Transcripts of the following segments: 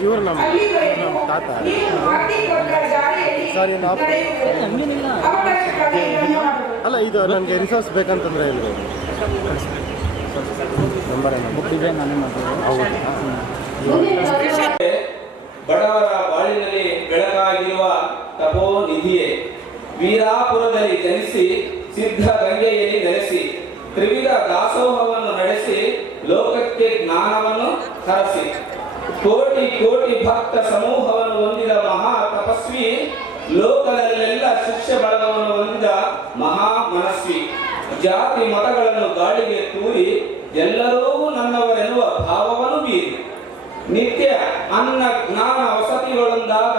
ಇವರು ನಮ್ಮ ನಮ್ಮ ತಾತ. ಸರ್ ಏನು ಅಲ್ಲ ಇದು ನನಗೆ ರಿಸೋರ್ಸ್ ಬೇಕಂತಂದ್ರೆ ಹೇಳಿ. ನಂಬರ್ ಹೌದು. ಬಡವರ ಬಾಳಿನಲ್ಲಿ ಬೆಳಕಾಗಿರುವ ತಪೋನಿಧಿಯೇ ವೀರಾಪುರದಲ್ಲಿ ಜನಿಸಿ ಸಿದ್ಧ ಗಂಗೆಯಲ್ಲಿ ನೆಲೆಸಿ ತ್ರಿವಿಧ ದಾಸೋಹವನ್ನು ನಡೆಸಿ ಲೋಕಕ್ಕೆ ಜ್ಞಾನವನ್ನು ಹರಸಿ ಕೋಟಿ ಕೋಟಿ ಭಕ್ತ ಸಮೂಹವನ್ನು ಹೊಂದಿದ ಮಹಾ ತಪಸ್ವಿ, ಲೋಕದಲ್ಲೆಲ್ಲ ಶಿಷ್ಯ ಬಳಗವನ್ನು ಹೊಂದಿದ ಮಹಾ ಮನಸ್ವಿ. ಜಾತಿ ಮತಗಳನ್ನು ಗಾಳಿಗೆ ತೂರಿ ಎಲ್ಲರೂ ನನ್ನವರೆನ್ನುವ ಭಾವವನ್ನು ಬೀರಿ. ನಿತ್ಯ ಅನ್ನ, ಜ್ಞಾನ, ವಸತಿಗಳೊಂದಾದ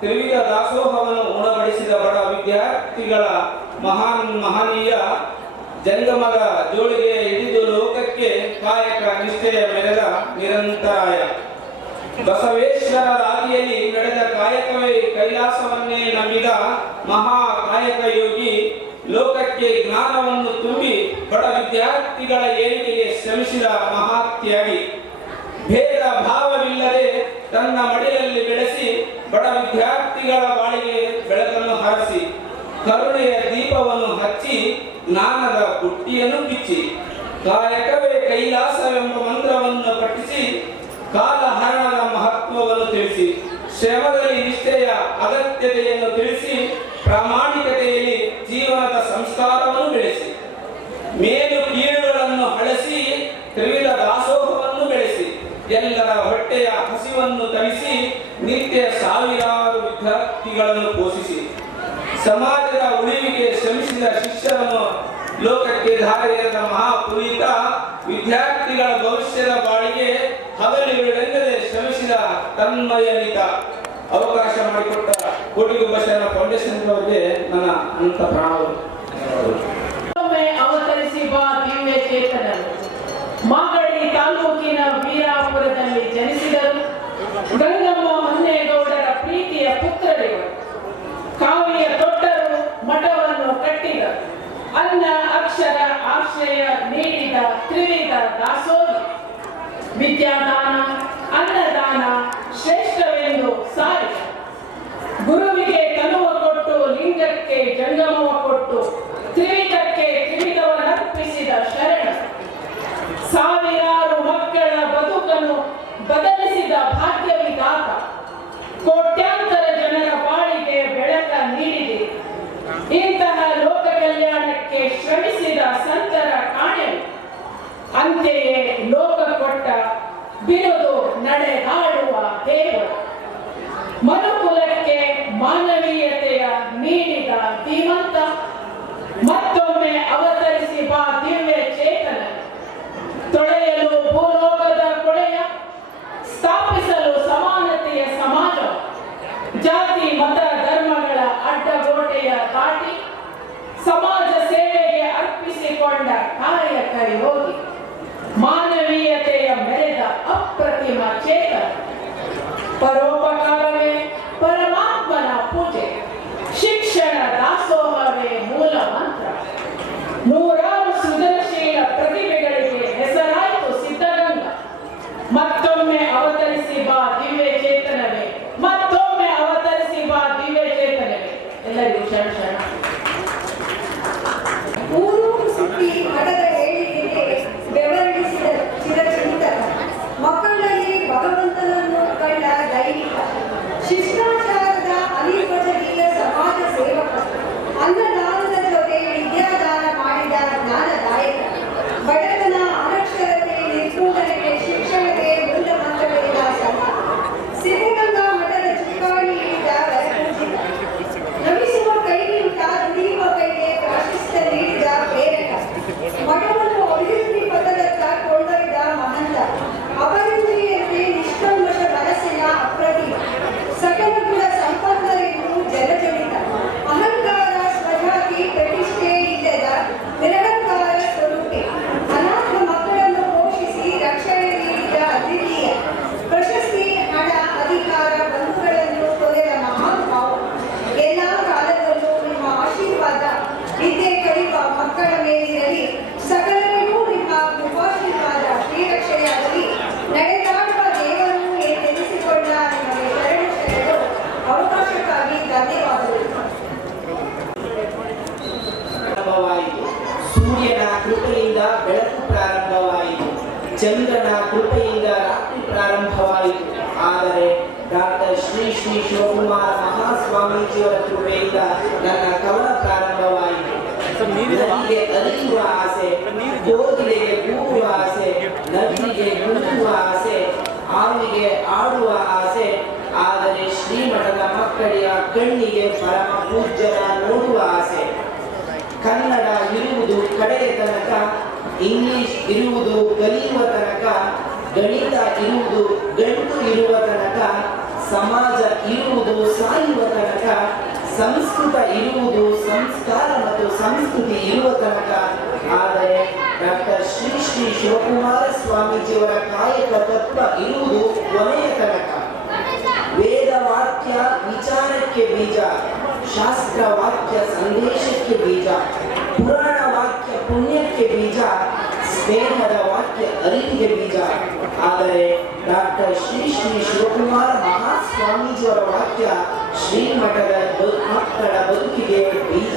ತ್ರಿವಿಧ ದಾಸೋಹವನ್ನು ಉಣಬಡಿಸಿದ ಬಡ ವಿದ್ಯಾರ್ಥಿಗಳ ಮಹಾನ್, ಮಹನೀಯ ಜಂಗಮದ ಜೋಳಿಗೆ ಹಿಡಿದು ಲೋಕಕ್ಕೆ ಕಾಯಕ ನಿಷ್ಠೆಯ ಮೆರೆದ ನಿರಂತರಾಯ. ಬಸವೇಶ್ವರ ದಾರಿಯಲ್ಲಿ ನಡೆದ ಕಾಯಕವೇ ಕೈಲಾಸವನ್ನೇ ನಂಬಿದ ಮಹಾ ಕಾಯಕ ಯೋಗಿ, ಲೋಕಕ್ಕೆ ಜ್ಞಾನವನ್ನು ತುಂಬಿ ಬಡ ವಿದ್ಯಾರ್ಥಿಗಳ ಏಳಿಗೆಗೆ ಶ್ರಮಿಸಿದ ಮಹಾತ್ಯಾಗಿ. ಭೇದ ಭಾವವಿಲ್ಲದೆ ತನ್ನ ಮಡಿಲಲ್ಲಿ ಬೆಳೆಸಿ ಬಡ ವಿದ್ಯಾರ್ಥಿಗಳ ಬಾಳಿಗೆ ಬೆಳಕನ್ನು ಹರಸಿ, ಕರುಣೆಯ ದೀಪವನ್ನು ಹಚ್ಚಿ, ಜ್ಞಾನದ ಬುಟ್ಟಿಯನ್ನು ಬಿಚ್ಚಿ. ಕಾಯಕವೇ ಶ್ರಮದಲ್ಲಿ ನಿಷ್ಠೆಯ ಅಗತ್ಯತೆಯನ್ನು ತಿಳಿಸಿ ಪ್ರಾಮಾಣಿಕತೆಯಲ್ಲಿ ಜೀವನದ ಸಂಸ್ಕಾರವನ್ನು ಬೆಳೆಸಿ. ಮೇಲು ಕೀಳುಗಳನ್ನು ಹಳಸಿ ತ್ರಿವಿಧ ದಾಸೋಹವನ್ನು ಬೆಳೆಸಿ. ಎಲ್ಲರ ಹೊಟ್ಟೆಯ ಹಸಿವನ್ನು ತರಿಸಿ, ನಿತ್ಯ ಸಾವಿರಾರು ವಿದ್ಯಾರ್ಥಿಗಳನ್ನು ಪೋಷಿಸಿ. ಸಮಾಜದ ಉಳಿವಿಗೆ ಶ್ರಮಿಸಿದ ಶಿಷ್ಯರನ್ನು ಲೋಕಕ್ಕೆ ಧಾರೆಯದ ಮಹಾಪುನೀತ ವಿದ್ಯಾರ್ಥಿಗಳ ಭವಿಷ್ಯದ ಬಾಳಿಗೆ ಹಗಲಿಗಳೆಂದರೆ ಶ್ರಮಿಸಿದ ತನ್ಮಯನಿತ ಅವಕಾಶ ಮಾಡಿಕೊಟ್ಟ ಕೋಟಿಗುಬ್ಬಶನ ಫೌಂಡೇಶನ್ ಅವರಿಗೆ ನನ್ನ ಅನಂತ ಪ್ರಣಾಮಗಳು. ಒಮ್ಮೆ ಅವತರಿಸಿ ಬಾ ದಿವ್ಯ ಚೇತನರು. ಮಾಗಡಿ ತಾಲೂಕಿನ ವೀರಾಪುರದಲ್ಲಿ ಜನಿಸಿದರು. ಗಂಗಮ್ಮ ಹೊನ್ನೇಗೌಡರ ಪ್ರೀತಿಯ ಪುತ್ರರಿವರು. ಕಾವಿಯ ತೊಟ್ಟರು ಮಠವನ್ನು ಕಟ್ಟಿದರು. ಅನ್ನ ಅಕ್ಷರ ಆಶ್ರಯ ನೀಡಿದ ತ್ರಿವಿಧ ದಾಸೋಹಿ. ವಿದ್ಯಾದಾನ, ಅನ್ನದಾನ ಶ್ರೇಷ್ಠವೆಂದು ಸಾರಿ. ಗುರುವಿಗೆ ತನುವ ಕೊಟ್ಟು, ಲಿಂಗಕ್ಕೆ ಜಂಗಮವ ಕೊಟ್ಟು, ತ್ರಿವಿಧಕ್ಕೆ ತ್ರಿವಿಧವನ್ನರ್ಪಿಸಿದ ಶರಣ. ಕಾಯಕ ಯೋಗಿ ಮಾನವೀಯತೆಯ ಮೆರೆದ ಅಪ್ರತಿಮ ಚೇತನ. ಪರೋಪಕಾರವೇ ಸೂರ್ಯನ ಕೃಪೆಯಿಂದ ಬೆಳಕು ಪ್ರಾರಂಭವಾಯಿತು. ಚಂದ್ರನ ಕೃಪೆಯಿಂದ ರಾತ್ರಿ ಪ್ರಾರಂಭವಾಯಿತು. ಆದರೆ ಡಾಕ್ಟರ್ ಶ್ರೀ ಶ್ರೀ ಶಿವಕುಮಾರ ಮಹಾಸ್ವಾಮೀಜಿಯವರ ಕೃಪೆಯಿಂದ ನನ್ನ ಕವನ ಪ್ರಾರಂಭವಾಯಿತು. ನದಿಗೆ ಅರಿಯುವ ಆಸೆ ಕೋಗಿಲೆಗೆ ಕೂಗುವ ಆಸೆ ನದಿಗೆ ಗುಂಡುವ ಆಸೆ ಆವಿಗೆ ಆಡುವ ಆಸೆ. ಆದರೆ ಶ್ರೀಮಠದ ಮಕ್ಕಳಿಗೆ ಕಣ್ಣಿಗೆ ಪರಮ ಪೂಜ್ಯನ ನೋಡುವ ಆಸೆ. ಕನ್ನಡ ಇರುವುದು ಕಡೆಯ ತನಕ, ಇಂಗ್ಲಿಷ್ ಇರುವುದು ಕಲಿಯುವ ತನಕ, ಗಣಿತ ಇರುವುದು ಗಂಟು ಇರುವ ತನಕ, ಸಮಾಜ ಇರುವುದು ಸಾಯುವ ತನಕ, ಸಂಸ್ಕೃತ ಇರುವುದು ಸಂಸ್ಕಾರ ಮತ್ತು ಸಂಸ್ಕೃತಿ ಇರುವ ತನಕ. ಆದರೆ ಡಾಕ್ಟರ್ ಶ್ರೀ ಶ್ರೀ ಶಿವಕುಮಾರ ಸ್ವಾಮೀಜಿಯವರ ಕಾಯಕ ತತ್ವ ಇರುವುದು ಕೊನೆಯ ತನಕ. ವೇದ ವಾಕ್ಯ ವಿಚಾರಕ್ಕೆ ಬೀಜ. ಶಾಸ್ತ್ರ ವಾಕ್ಯ ಸಂದೇಶಕ್ಕೆ ಬೀಜ ಪುರಾಣ ವಾಕ್ಯ ಪುಣ್ಯಕ್ಕೆ ಬೀಜ, ಸ್ನೇಹದ ವಾಕ್ಯ ಅರಿವಿಗೆ ಬೀಜ. ಆದರೆ ಡಾಕ್ಟರ್ ಶ್ರೀ ಶ್ರೀ ಶಿವಕುಮಾರ ಮಹಾಸ್ವಾಮೀಜಿಯವರ ವಾಕ್ಯ ಶ್ರೀಮಠದ ಮಕ್ಕಳ ಬದುಕಿಗೆ ಬೀಜ.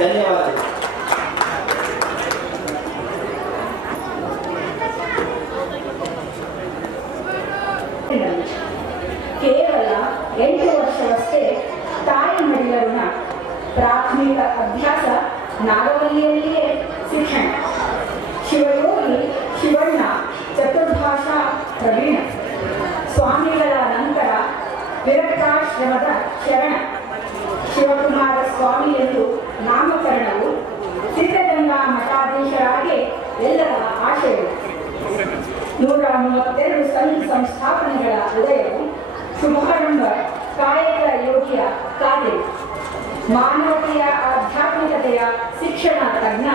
ಧನ್ಯವಾದಗಳು. ಕೇವಲ ಎಂಟು ವರ್ಷವಷ್ಟೇ ತಾಯಿ ಮಡಿಲರುಣ ಪ್ರಾಥಮಿಕ ಅಭ್ಯಾಸ ನಾಗವಲ್ಲಿಯಲ್ಲಿಯೇ ಶಿಕ್ಷಣ. ಶಿವಯೋಗಿ ಶಿವಣ್ಣ ಚತುರ್ಭಾಷಾ ಪ್ರವೀಣ. ಸ್ವಾಮಿಗಳ ನಂತರ ವಿರಕ್ತಾಶ್ರಮದ ಶರಣ. ಶಿವಕುಮಾರ ಸ್ವಾಮಿ ಎಂದು ನಾಮಕರಣವು ಸಿದ್ಧಗಂಗಾ ಮಠಾಧೀಶರಾಗಿ ಎಲ್ಲರ ಆಶಯವು ನೂರ ಮೂವತ್ತೆರಡು ಸಂಘ ಸಂಸ್ಥಾಪನೆಗಳ ಉದಯವು ಶುಭಾರಂಭ. ಕಾಯಕ ಯೋಗಿಯ ಕಾರ್ಯವು ಮಾನವತೆಯ ಆಧ್ಯಾತ್ಮಿಕತೆಯ ಶಿಕ್ಷಣ ತಜ್ಞ,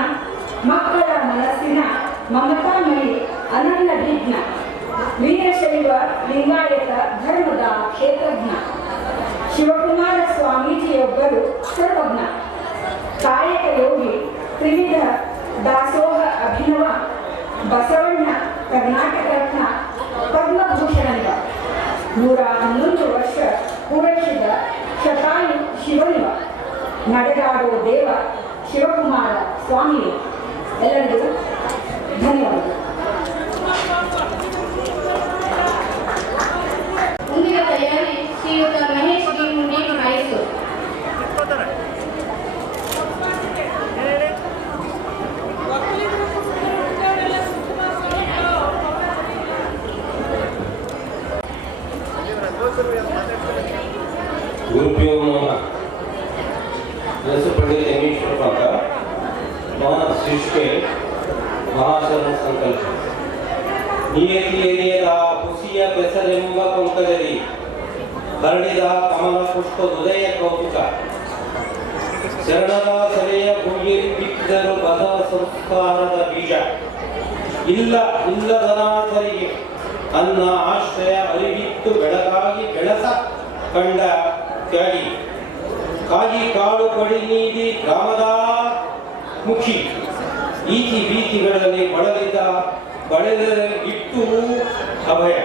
ಮಕ್ಕಳ ಮನಸ್ಸಿನ ಮಮತಾಮಯಿ ಅನನ್ಯ ವಿಜ್ಞ ವೀರಶೈವ ಲಿಂಗಾಯತ ಧರ್ಮದ ಕ್ಷೇತ್ರಜ್ಞ, ಶಿವಕುಮಾರ ಸ್ವಾಮೀಜಿಯೊಬ್ಬರು ಸರ್ವಜ್ಞ. ಕಾಯಕ ಯೋಗಿ ತ್ರಿವಿಧ ದಾಸೋಹ ಅಭಿನವ, ಬಸವಣ್ಣ ಕರ್ನಾಟಕ ರತ್ನ ಪದ್ಮಭೂಷಣ ನೂರ ಹನ್ನೊಂದು ಪೂರೈಸಿದ ಶತಾಯು ಶಿವನಿವ ನಡೆದಾಡುವ ದೇವ ಶಿವಕುಮಾರ ಸ್ವಾಮಿ ಎಲ್ಲರಿಗೂ ಧನ್ಯವಾದಗಳು. ಸಂಕಲ್ಪ ನಿಯತಿಯರಿಯದ ಹುಸಿಯ ಬೆಸರೆಂಬ ಕೊಂಕದಲ್ಲಿ ಹರಡಿದ ಕಮಲ ಪುಷ್ಪ ಹೃದಯ ಕೌತುಕ. ಶರಣರ ಸೆಲೆಯ ಭೂಮಿಯಲ್ಲಿ ಬಿತ್ತಿದರು ಬದ ಸಂಸ್ಕಾರದ ಬೀಜ. ಇಲ್ಲ ಇಲ್ಲದನಾಥರಿಗೆ ಅನ್ನ ಆಶ್ರಯ ಅರಿವಿತ್ತು ಬೆಳಗಾಗಿ ಬೆಳಸ ಕಂಡ ತ್ಯಾಗಿ ಕಾಗಿ ಕಾಳು ಕಡಿ ನೀಡಿ ಗ್ರಾಮದ ಮುಖಿ. ಈತಿ ಬೀತಿಗಳಲ್ಲಿ ಬಳಲಿದ ಬಳೆದರಲ್ಲಿ ಇಟ್ಟು ಅಭಯ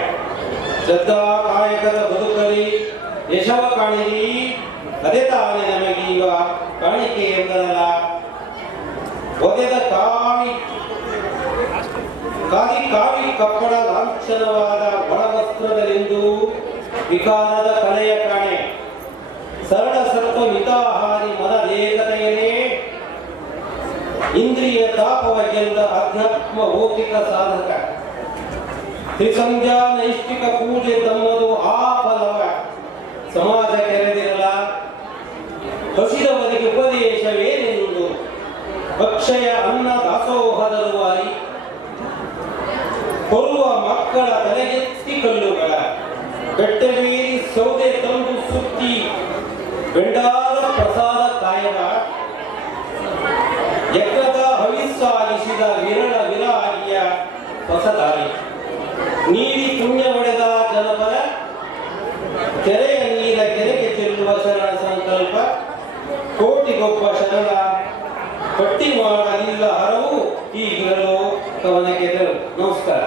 ಶ್ರದ್ಧಾ ಬದುಕಲಿ ಯಶವ ಕಾಣಿರಿ, ಅದೇ ತಾನೇ ಈಗ ಕಾಣಿಕೆ ಎಂದನಲ್ಲ. ಒದೆದ ಕಾವಿ, ಕಾದಿ ಕಾವಿ ಕಪ್ಪಡ ಲಾಂಛನವಾದ ಒಳವಸ್ತ್ರದಲ್ಲಿಂದು ವಿಕಾರದ ಕಲೆಯ ಕಾಣೆ. ಸರಳ ಸತ್ತು ಹಿತಾಹಾರಿ ಮನ ದೇಗತೆಯೇ ಇಂದ್ರಿಯ ತಾಪವ ಗೆಲ್ಲ ಅಧ್ಯಾತ್ಮ ಭೌತಿಕ ಸಾಧಕ. ತ್ರಿಸಂಧ್ಯಾ ನೈಷ್ಠಿಕ ಪೂಜೆ ತಮ್ಮದು ಆ ಫಲವ. ಸಮಾಜ ಕೆರೆದಿರಲ್ಲ. ಹಸಿದವರಿಗೆ ಉಪದೇಶವೇನೆಂದು ಅಕ್ಷಯ ಅನ್ನ ದಾಸೋಹದರುವಾರಿ. ಕೊರುವ ಮಕ್ಕಳ ತಲೆಗೆತ್ತಿ ಕಲ್ಲುಗಳ. ಬೆಟ್ಟವೇರಿ ಸೌದೆ ತಂದು ಸುತ್ತಿ ಬೆಂಡಾದ ಪ್ರಸಾದ ಕಾಯವ. ಹವಿಸ್ಸಾಗಿಸಿದ ವಿರಳ ವಿರಾಗಿಯ ಹೊಸ ದಾರಿ. ನೀಡಿ ಪುಣ್ಯ ಹೊಡೆದ ಜನಪದ ಕೆರೆಯ ನೀರ ಕೆರೆಗೆ ಚೆಲ್ಲುವ ಶರಣ ಸಂಕಲ್ಪ ಕೋಟಿಗೊಬ್ಬ ಶರಣ ಪಟ್ಟಿ ಮಾಡಲಿಲ್ಲ ಹರವು ಕವನಕ್ಕೆ ತೆರಳು ನಮಸ್ಕಾರ.